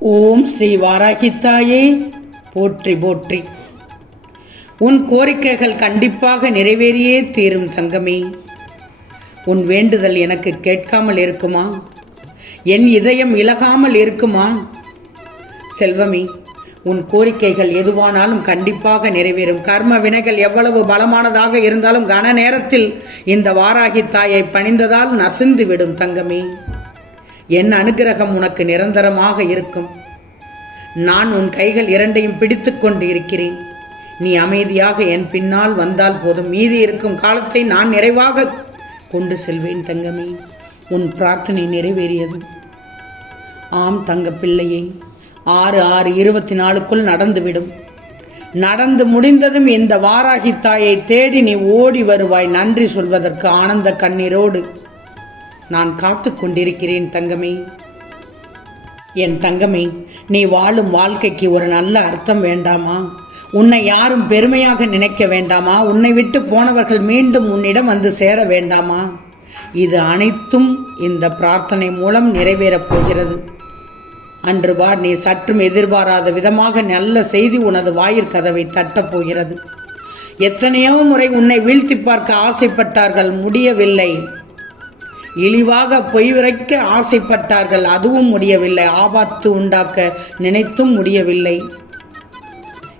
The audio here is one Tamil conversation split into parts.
ஓம் ஸ்ரீ வாராகித்தாயே. போற்றி போற்றி. உன் கோரிக்கைகள் கண்டிப்பாக நிறைவேறியே தீரும் தங்கமே. உன் வேண்டுதல் எனக்கு கேட்காமல் இருக்குமா? என் இதயம் இலகாமல் இருக்குமா? செல்வமே உன் கோரிக்கைகள் எதுவானாலும் கண்டிப்பாக நிறைவேறும். கர்ம வினைகள் எவ்வளவு பலமானதாக இருந்தாலும் கன நேரத்தில் இந்த வாராகி தாயை பணிந்ததால் நசிந்து விடும் தங்கமே. என் அனுகிரகம் உனக்கு நிரந்தரமாக இருக்கும். நான் உன் கைகள் இரண்டையும் பிடித்து கொண்டு இருக்கிறேன். நீ அமைதியாக என் பின்னால் வந்தால் போதும். மீதி இருக்கும் காலத்தை நான் நிறைவாக கொண்டு செல்வேன் தங்கமே. உன் பிரார்த்தனை நிறைவேறியது. ஆம் தங்க பிள்ளையே ஆறு ஆறு இருபத்தி நாலுக்குள் நடந்துவிடும். நடந்து முடிந்ததும் இந்த வாராகி தாயை தேடி நீ ஓடி வருவாய். நன்றி சொல்வதற்கு ஆனந்த கண்ணீரோடு. நான் காத்து கொண்டிருக்கிறேன் தங்கமே. என் தங்கமே நீ வாழும் வாழ்க்கைக்கு ஒரு நல்ல அர்த்தம் வேண்டாமா? உன்னை யாரும் பெருமையாக நினைக்க வேண்டாமா? உன்னை விட்டு போனவர்கள் மீண்டும் உன்னிடம் வந்து சேர வேண்டாமா? இது அனைத்தும் இந்த பிரார்த்தனை மூலம் நிறைவேறப் போகிறது. அன்று வா நீ சற்றும் எதிர்பாராத விதமாக நல்ல செய்தி உனது வாயிற் கதவை தட்டப் போகிறது. எத்தனையோ முறை உன்னை வீழ்த்தி பார்க்க ஆசைப்பட்டார்கள் முடியவில்லை. இழிவாக பொய்விரைக்க ஆசைப்பட்டார்கள். அதுவும் முடியவில்லை. ஆபாத்து உண்டாக்க நினைத்தும் முடியவில்லை.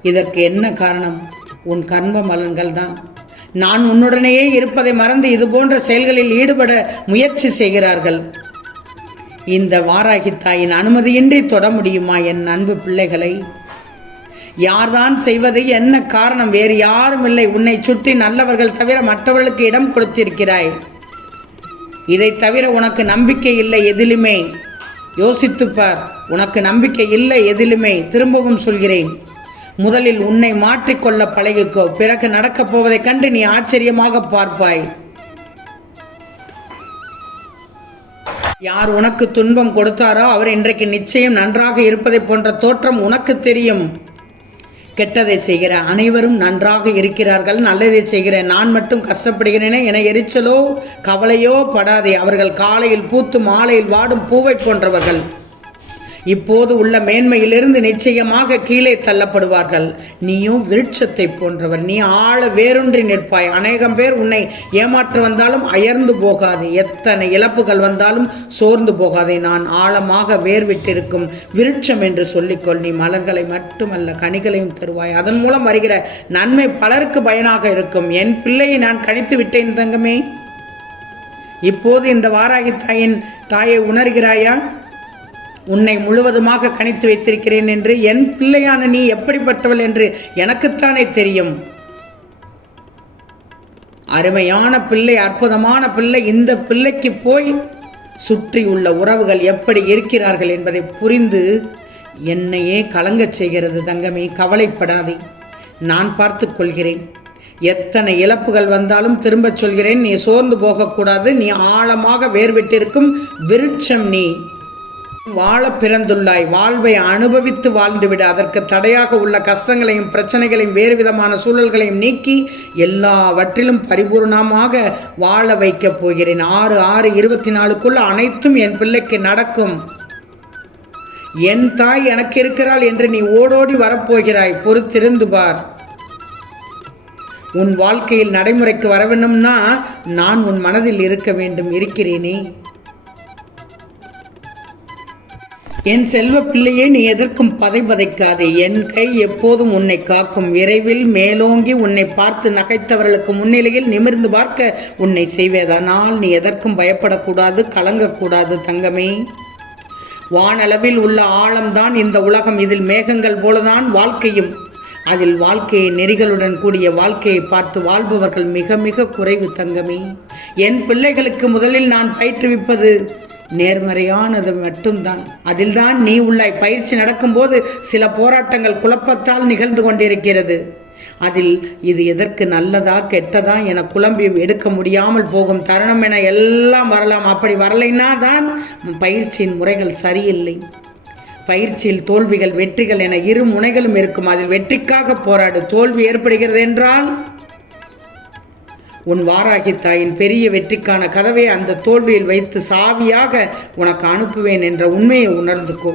இதற்கு என்ன காரணம்? உன் கர்ம மலன்கள் தான். நான் உன்னுடனேயே இருப்பதை மறந்து இது போன்ற செயல்களில் ஈடுபட முயற்சி செய்கிறார்கள். இந்த வாராகி தாயின் அனுமதியின்றி தொட முடியுமா என் அன்பு பிள்ளைகளை? யார்தான் செய்வது? என்ன காரணம்? வேறு யாரும் இல்லை. உன்னை சுற்றி நல்லவர்கள் தவிர மற்றவர்களுக்கு இடம் கொடுத்திருக்கிறாய். இதை தவிர உனக்கு நம்பிக்கை இல்லை எதிலுமே. யோசித்துப்பார் உனக்கு நம்பிக்கை இல்லை எதிலுமே. திரும்பவும் சொல்கிறேன் முதலில் உன்னை மாற்றிக்கொள்ள பழகிக்கோ பிறகு நடக்கப் போவதைக் கண்டு நீ ஆச்சரியமாக பார்ப்பாய். யார் உனக்கு துன்பம் கொடுத்தாரோ அவர் இன்றைக்கு நிச்சயம் நன்றாக இருப்பதை போன்ற தோற்றம் உனக்கு தெரியும். கெட்டதை செய்கிற அனைவரும் நன்றாக இருக்கிறார்கள். நல்லதை செய்கிற நான் மட்டும் கஷ்டப்படுகிறேனே என எரிச்சலோ கவலையோ படாதே. அவர்கள் காலையில் பூத்து மாலையில் வாடும் பூவை போன்றவர்கள். இப்போது உள்ள மேன்மையிலிருந்து நிச்சயமாக கீழே தள்ளப்படுவார்கள். நீயும் விருட்சத்தை போன்றவர். நீ ஆழ வேரூன்றி நிற்பாய். அநேகம் பேர் உன்னை ஏமாற்ற வந்தாலும் அயர்ந்து போகாது. எத்தனை இழப்புகள் வந்தாலும் சோர்ந்து போகாதே. நான் ஆழமாக வேர் விட்டிருக்கும் விருட்சம் என்று சொல்லிக்கொள். நீ மலர்களை மட்டுமல்ல கனிகளையும் தருவாய். அதன் மூலம் வருகிற நன்மை பலருக்கு பயனாக இருக்கும். என் பிள்ளையை நான் கணித்து விட்டேன் தங்கமே. இப்போது இந்த வாராகி தாயின் தாயை உணர்கிறாயா? உன்னை முழுவதுமாக கணித்து வைத்திருக்கிறேன் என்று என் பிள்ளையான நீ எப்படிப்பட்டவள் என்று எனக்குத்தானே தெரியும். அருமையான பிள்ளை அற்புதமான பிள்ளை இந்த பிள்ளைக்கு போய் சுற்றி உள்ள உறவுகள் எப்படி இருக்கிறார்கள் என்பதை புரிந்து என்னையே கலங்கச் செய்கிறது தங்கமே கவலைப்படாதே. நான் பார்த்து கொள்கிறேன். எத்தனை இழப்புகள் வந்தாலும் திரும்பச் சொல்கிறேன். நீ சோர்ந்து போகக்கூடாது. நீ ஆழமாக வேர்விட்டிருக்கும் விருட்சம் நீ. வாழ பிறந்துள்ளாய். வாழ்வை அனுபவித்து வாழ்ந்துவிட அதற்கு தடையாக உள்ள கஷ்டங்களையும் பிரச்சனைகளையும் வேறு விதமான சூழல்களையும் நீக்கி எல்லாவற்றிலும் பரிபூர்ணமாக வாழ வைக்கப் போகிறேன். ஆறு ஆறு இருபத்தி நாலுக்குள்ள அனைத்தும் என் பிள்ளைக்கு நடக்கும். என் தாய் எனக்கு இருக்கிறாள் என்று நீ ஓடோடி வரப்போகிறாய். பொறுத்திருந்து பார். உன் வாழ்க்கையில் நடைமுறைக்கு வரவேணும்னா நான் உன் மனதில் இருக்க வேண்டும். இருக்கிறேனே. என் செல்வ பிள்ளையே நீ எதற்கும் பதை பதைக்காதே என் கை எப்போதும் உன்னை காக்கும். விரைவில் மேலோங்கி உன்னை பார்த்து நகைத்தவர்களுக்கு முன்னிலையில் நிமிர்ந்து பார்க்க உன்னை செய்வேதானால் நீ எதற்கும் பயப்படக்கூடாது கலங்கக்கூடாது தங்கமே. வானளவில் உள்ள ஆழம்தான் இந்த உலகம். இதில் மேகங்கள் போலதான் வாழ்க்கையும். அதில் வாழ்க்கையை நெறிகளுடன் கூடிய வாழ்க்கையை பார்த்து வாழ்பவர்கள் மிக மிக குறைவு தங்கமே. என் பிள்ளைகளுக்கு முதலில் நான் பயிற்றுவிப்பது நேர்மறையானது மட்டும்தான். அதில்தான் நீ உள்ளாய் பயிற்சி நடக்கும்போது சில போராட்டங்கள் குழப்பத்தால் நிகழ்ந்து கொண்டிருக்கிறது. அதில் இது எதற்கு நல்லதா கெட்டதா என குழம்பி எடுக்க முடியாமல் போகும் தருணம் என எல்லாம் வரலாம். அப்படி வரலைன்னா தான் பயிற்சியின் முறைகள் சரியில்லை. பயிற்சியில் தோல்விகள் வெற்றிகள் என இரு முனைகளும் இருக்கும். அதில் வெற்றிக்காக போராடு. தோல்வி ஏற்படுகிறது என்றால் உன் வாராகி தாயின் பெரிய வெற்றிக்கான கதவை அந்த தோல்வியில் வைத்து சாவியாக உனக்கு அனுப்புவேன் என்ற உண்மையை உணர்ந்துக்கோ.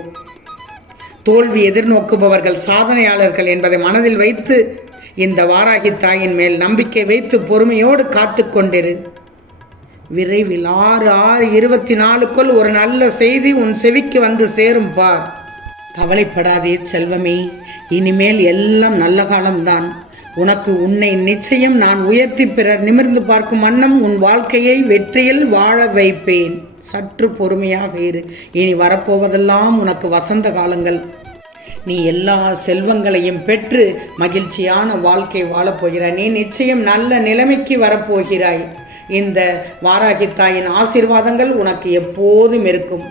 தோல்வி எதிர்நோக்குபவர்கள் சாதனையாளர்கள் என்பதை மனதில் வைத்து இந்த வாராகி தாயின் மேல் நம்பிக்கை வைத்து பொறுமையோடு காத்து கொண்டிரு. விரைவில் ஆறு ஆறு இருபத்தி நாலுக்குள் ஒரு நல்ல செய்தி உன் செவிக்கு வந்து சேரும் பார். கவலைப்படாதே செல்வமே இனிமேல் எல்லாம் நல்ல காலம்தான். உனக்கு உன்னை நிச்சயம் நான் உயர்த்தி பிறர். நிமிர்ந்து பார்க்கும் வண்ணம் உன் வாழ்க்கையை வெற்றியில் வாழ வைப்பேன். சற்று பொறுமையாக இரு. இனி வரப்போவதெல்லாம் உனக்கு வசந்த காலங்கள். நீ எல்லா செல்வங்களையும் பெற்று மகிழ்ச்சியான வாழ்க்கை வாழப்போகிறாய் நீ நிச்சயம் நல்ல நிலைமைக்கு வரப்போகிறாய். இந்த வாராகி தாயின் ஆசீர்வாதங்கள் உனக்கு எப்போதும் இருக்கும்.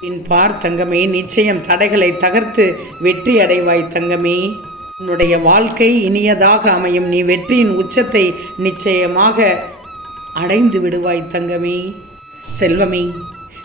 பின் பார் தங்கமே நிச்சயம் தடைகளை தகர்த்து வெற்றி அடைவாய் தங்கமே. உன்னுடைய வாழ்க்கை இனியதாக அமையும். நீ வெற்றியின் உச்சத்தை நிச்சயமாக அடைந்து விடுவாய் தங்கமே. செல்வமே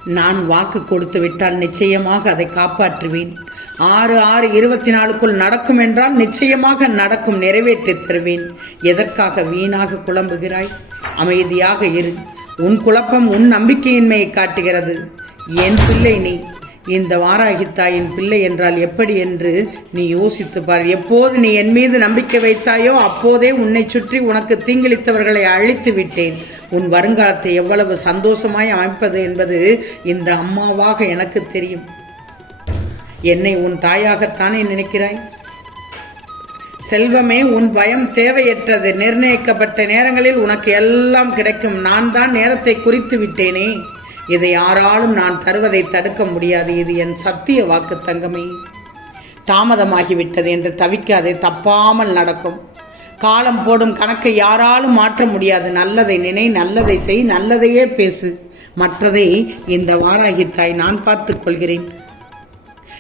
நான் வாக்கு கொடுத்து விட்டால் நிச்சயமாக அதை காப்பாற்றுவேன். ஆறு ஆறு இருபத்தி நாலுக்குள் நடக்கும் என்றால் நிச்சயமாக நடக்கும் நிறைவேற்றி தருவேன். எதற்காக வீணாக குழம்புகிறாய்? அமைதியாக இரு. உன் குழப்பம் உன் நம்பிக்கையின்மையை காட்டுகிறது. என் பிள்ளை நீ. இந்த வாராகித்தாயின் பிள்ளை என்றால் எப்படி என்று நீ யோசித்துப்பார் எப்போது நீ என் மீது நம்பிக்கை வைத்தாயோ அப்போதே உன்னை சுற்றி உனக்கு தீங்கிழித்தவர்களை அழித்து விட்டேன். உன் வருங்காலத்தை எவ்வளவு சந்தோஷமாய் அமைப்பது என்பது இந்த அம்மாவாக எனக்கு தெரியும். என்னை உன் தாயாகத்தானே நினைக்கிறாய்? செல்வமே உன் பயம் தேவையற்றது. நிர்ணயிக்கப்பட்ட நேரங்களில் உனக்கு எல்லாம் கிடைக்கும். நான் தான் நேரத்தை குறித்து விட்டேனே. இதை யாராலும் நான் தருவதை தடுக்க முடியாது. இது என் சத்திய வாக்கு தங்கமே. தாமதமாகிவிட்டது என்று தவிக்காதே தப்பாமல் நடக்கும். காலம் போடும் கணக்கை யாராலும் மாற்ற முடியாது. நல்லதை நினை நல்லதை செய் நல்லதையே பேசு. மற்றதை இந்த வாராகி தாய் நான் பார்த்து கொள்கிறேன்.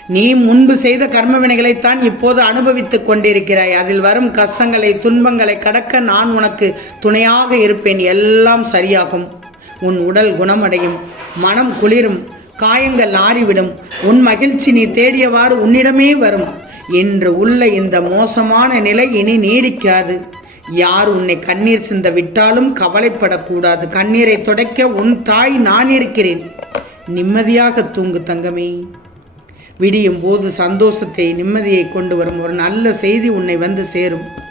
நீ முன்பு செய்த கர்ம வினைகளைத்தான் இப்போது அனுபவித்துக் கொண்டிருக்கிறாய். அதில் வரும் கஷ்டங்களை துன்பங்களை கடக்க நான் உனக்கு துணையாக இருப்பேன். எல்லாம் சரியாகும். உன் உடல் குணமடையும். மனம் குளிரும் காயங்கள் ஆறிவிடும். உன் மகிழ்ச்சி நீ தேடியவாறு உன்னிடமே வரும். என்று உள்ள இந்த மோசமான நிலை இனி நீடிக்காது. யார் உன்னை கண்ணீர் சிந்த விட்டாலும் கவலைப்படக்கூடாது. கண்ணீரை துடைக்க உன் தாய் நான் இருக்கிறேன். நிம்மதியாக தூங்கு தங்கமே. விடியும் போது சந்தோஷத்தை நிம்மதியை கொண்டு வரும் ஒரு நல்ல செய்தி உன்னை வந்து சேரும்.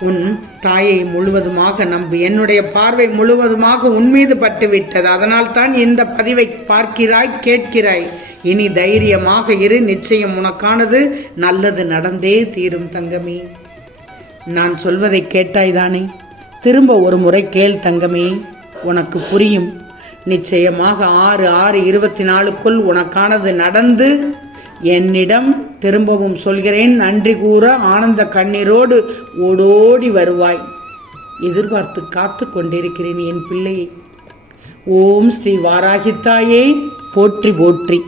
உன் தாயை முழுவதுமாக நம்பு. என்னுடைய பார்வை முழுவதுமாக உன் மீது பட்டுவிட்டது. அதனால் தான் இந்த பதிவை பார்க்கிறாய் கேட்கிறாய். இனி தைரியமாக இரு. நிச்சயம் உனக்கானது நல்லது நடந்தே தீரும் தங்கமே. நான் சொல்வதை கேட்டாய்தானே திரும்ப ஒரு முறை கேள் தங்கமே. உனக்கு புரியும். நிச்சயமாக ஆறு ஆறு இருபத்தி நாலுக்குள் உனக்கானது நடந்து என்னிடம் திரும்பவும் சொல்கிறேன் நன்றி கூற ஆனந்த கண்ணீரோடு ஓடோடி வருவாய். எதிர்பார்த்து காத்து கொண்டிருக்கிறேன் என் பிள்ளையை. ஓம் ஸ்ரீ வாராகித்தாயே போற்றி போற்றி.